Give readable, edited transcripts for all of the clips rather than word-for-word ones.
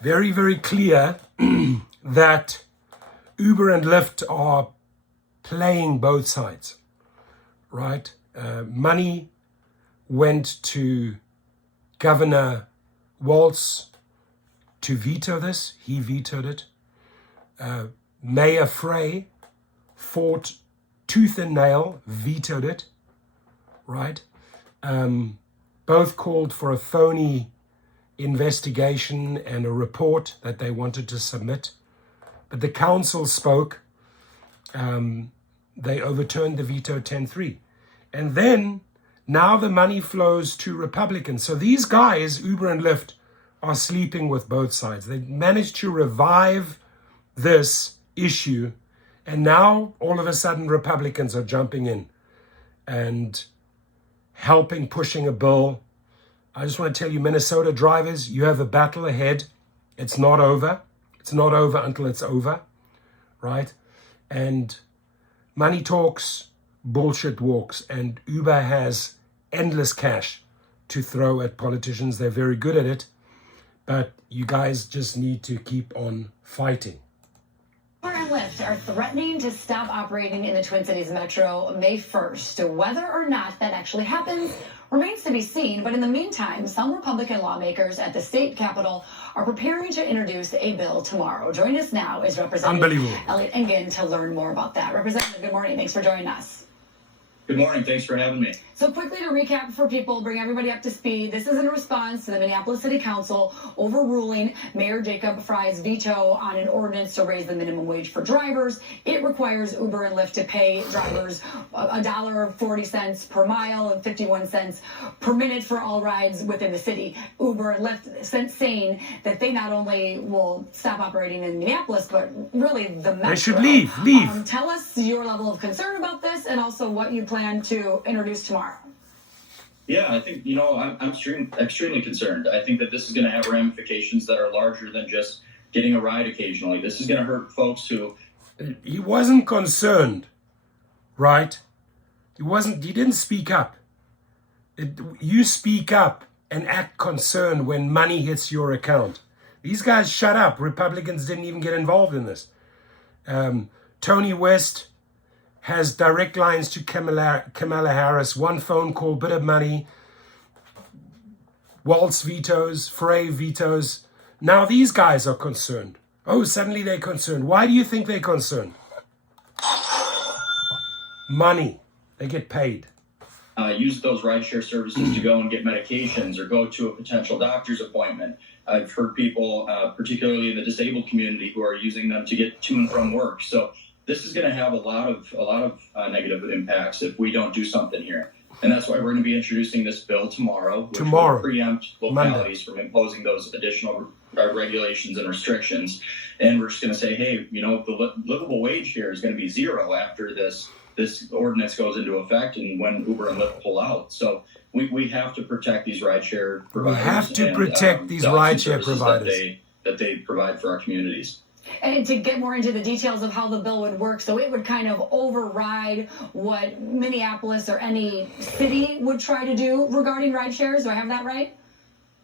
very, very clear that Uber and Lyft are playing both sides, right? Money went to Governor Walz to veto this. He vetoed it. Mayor Frey fought tooth and nail, vetoed it, right? Both called for a phony investigation and a report that they wanted to submit. But the council spoke. They overturned the veto 10-3. And then now the money flows to Republicans. So these guys, Uber and Lyft, are sleeping with both sides. They managed to revive this issue. And now all of a sudden Republicans are jumping in and helping, pushing a bill. I just want to tell you, Minnesota drivers, you have a battle ahead. It's not over. It's not over until it's over, right? And money talks, bullshit walks, and Uber has endless cash to throw at politicians. They're very good at it, but you guys just need to keep on fighting. Uber and Lyft are threatening to stop operating in the Twin Cities Metro May 1st. Whether or not that actually happens remains to be seen, but in the meantime, some Republican lawmakers at the state capitol are preparing to introduce a bill tomorrow. Joining us now is Representative Elliot Engen to learn more about that. Representative, good morning. Thanks for joining us. Good morning. Thanks for having me. So quickly to recap for people, bring everybody up to speed. This is in response to the Minneapolis City Council overruling Mayor Jacob Frey's veto on an ordinance to raise the minimum wage for drivers. It requires Uber and Lyft to pay drivers $1.40 per mile and 51 cents per minute for all rides within the city. Uber and Lyft saying that they not only will stop operating in Minneapolis, but really the metro. They should leave. Tell us your level of concern about this and also what you plan to introduce tomorrow. Yeah, I think, I'm extremely concerned. I think that this is going to have ramifications that are larger than just getting a ride occasionally. This is going to hurt folks who... He wasn't concerned, right? He didn't speak up. You speak up and act concerned when money hits your account. These guys shut up. Republicans didn't even get involved in this. Tony West has direct lines to Kamala Harris, one phone call, bit of money. Walz vetoes, Frey vetoes. Now these guys are concerned. Oh, suddenly they're concerned. Why do you think they're concerned? Money. They get paid. Use those rideshare services to go and get medications or go to a potential doctor's appointment. I've heard people, particularly in the disabled community, who are using them to get to and from work. So this is going to have a lot of negative impacts if we don't do something here. And that's why we're going to be introducing this bill tomorrow, which will preempt localities from imposing those additional regulations and restrictions. And we're just going to say, hey, the livable wage here is going to be zero after this ordinance goes into effect and when Uber and Lyft pull out. So we have to protect these rideshare providers. We have to protect these rideshare providers that they provide for our communities. And to get more into the details of how the bill would work, so it would kind of override what Minneapolis or any city would try to do regarding ride shares. Do I have that right?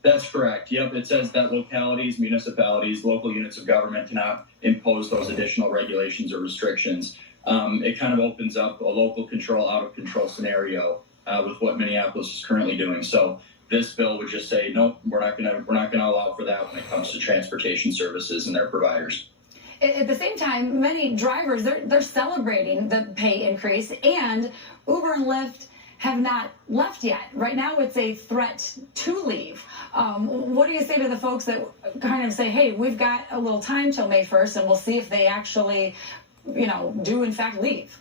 That's correct. Yep. It says that localities, municipalities, local units of government cannot impose those additional regulations or restrictions. It kind of opens up a local control, out of control scenario with what Minneapolis is currently doing. So this bill would just say, nope, we're not going to allow for that when it comes to transportation services and their providers. At the same time, many drivers, they're celebrating the pay increase, and Uber and Lyft have not left yet. Right now, it's a threat to leave. What do you say to the folks that kind of say, hey, we've got a little time till May 1st, and we'll see if they actually, do in fact leave?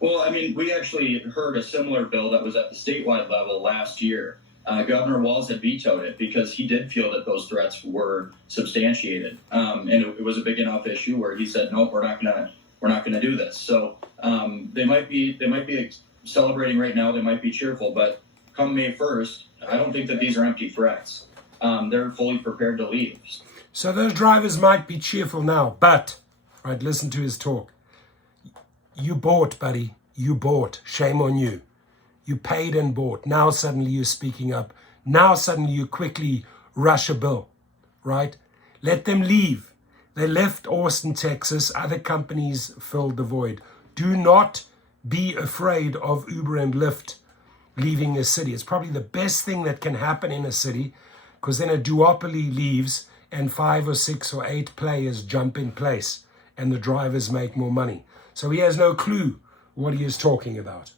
Well, I mean, we actually heard a similar bill that was at the statewide level last year. Governor Walz had vetoed it because he did feel that those threats were substantiated, and it was a big enough issue where he said, "Nope, we're not gonna do this." So they might be celebrating right now. They might be cheerful, but come May 1st, I don't think that these are empty threats. They're fully prepared to leave. So those drivers might be cheerful now, but right, listen to his talk. You bought, buddy. You bought. Shame on you. You paid and bought. Now suddenly you're speaking up. Now suddenly you quickly rush a bill, right? Let them leave. They left Austin, Texas. Other companies filled the void. Do not be afraid of Uber and Lyft leaving a city. It's probably the best thing that can happen in a city, because then a duopoly leaves and 5 or 6 or 8 players jump in place and the drivers make more money. So he has no clue what he is talking about.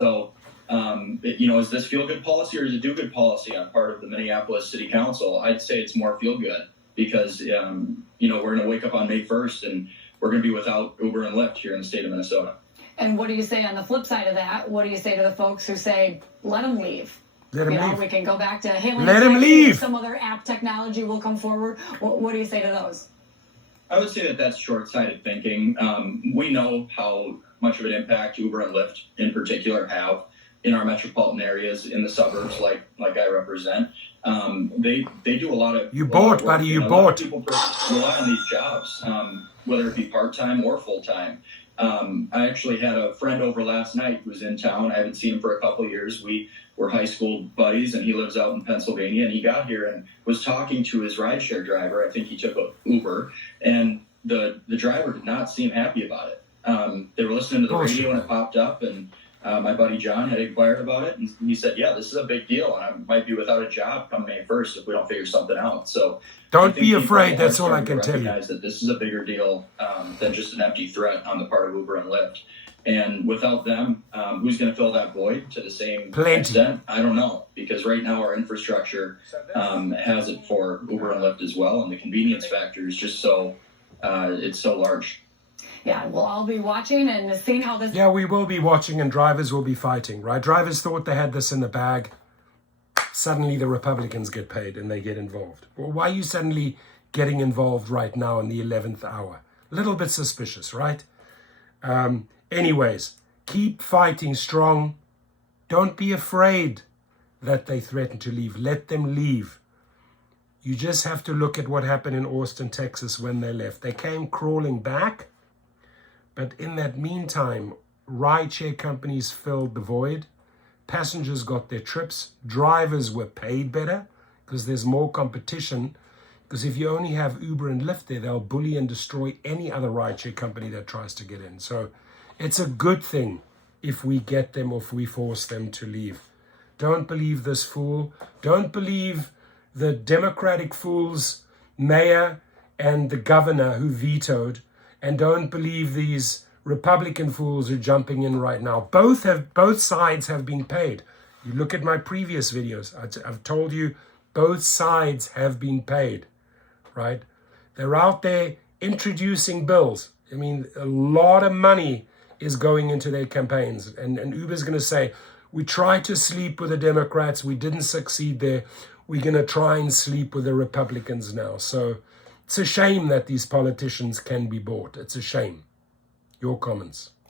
So, is this feel-good policy or is it do-good policy on part of the Minneapolis City Council? I'd say it's more feel-good because, we're going to wake up on May 1st and we're going to be without Uber and Lyft here in the state of Minnesota. And what do you say on the flip side of that? What do you say to the folks who say, let them leave? Let them leave. We can go back to hailing Let them leave. Some other app technology will come forward. What do you say to those? I would say that that's short-sighted thinking. We know how much of an impact Uber and Lyft in particular have in our metropolitan areas, in the suburbs like I represent. They do a lot of... You bought, buddy, you bought. A lot of people rely on these jobs, whether it be part-time or full-time. I actually had a friend over last night who was in town. I haven't seen him for a couple of years. We were high school buddies, and he lives out in Pennsylvania. And he got here and was talking to his rideshare driver. I think he took an Uber, and the driver did not seem happy about it. They were listening to the radio and it popped up, and my buddy John had inquired about it, and he said, yeah, this is a big deal, and I might be without a job come May 1st if we don't figure something out. So don't be afraid. That's all I can tell you. Recognize that this is a bigger deal than just an empty threat on the part of Uber and Lyft. And without them, who's going to fill that void to the same extent? I don't know, because right now our infrastructure has it for Uber and Lyft as well, and the convenience factor is just it's so large. Yeah, we'll all be watching and seeing how this... Yeah, we will be watching, and drivers will be fighting, right? Drivers thought they had this in the bag. Suddenly the Republicans get paid and they get involved. Well, why are you suddenly getting involved right now in the 11th hour? A little bit suspicious, right? Anyways, keep fighting strong. Don't be afraid that they threaten to leave. Let them leave. You just have to look at what happened in Austin, Texas when they left. They came crawling back. But in that meantime, rideshare companies filled the void. Passengers got their trips. Drivers were paid better because there's more competition. Because if you only have Uber and Lyft there, they'll bully and destroy any other rideshare company that tries to get in. So it's a good thing if we get them or if we force them to leave. Don't believe this fool. Don't believe the Democratic fool's mayor and the governor who vetoed. And don't believe these Republican fools who are jumping in right now. Both sides have been paid. You look at my previous videos. I've told you both sides have been paid, right? They're out there introducing bills. I mean, a lot of money is going into their campaigns. And Uber's going to say, we tried to sleep with the Democrats. We didn't succeed there. We're going to try and sleep with the Republicans now. So it's a shame that these politicians can be bought. It's a shame. Your comments.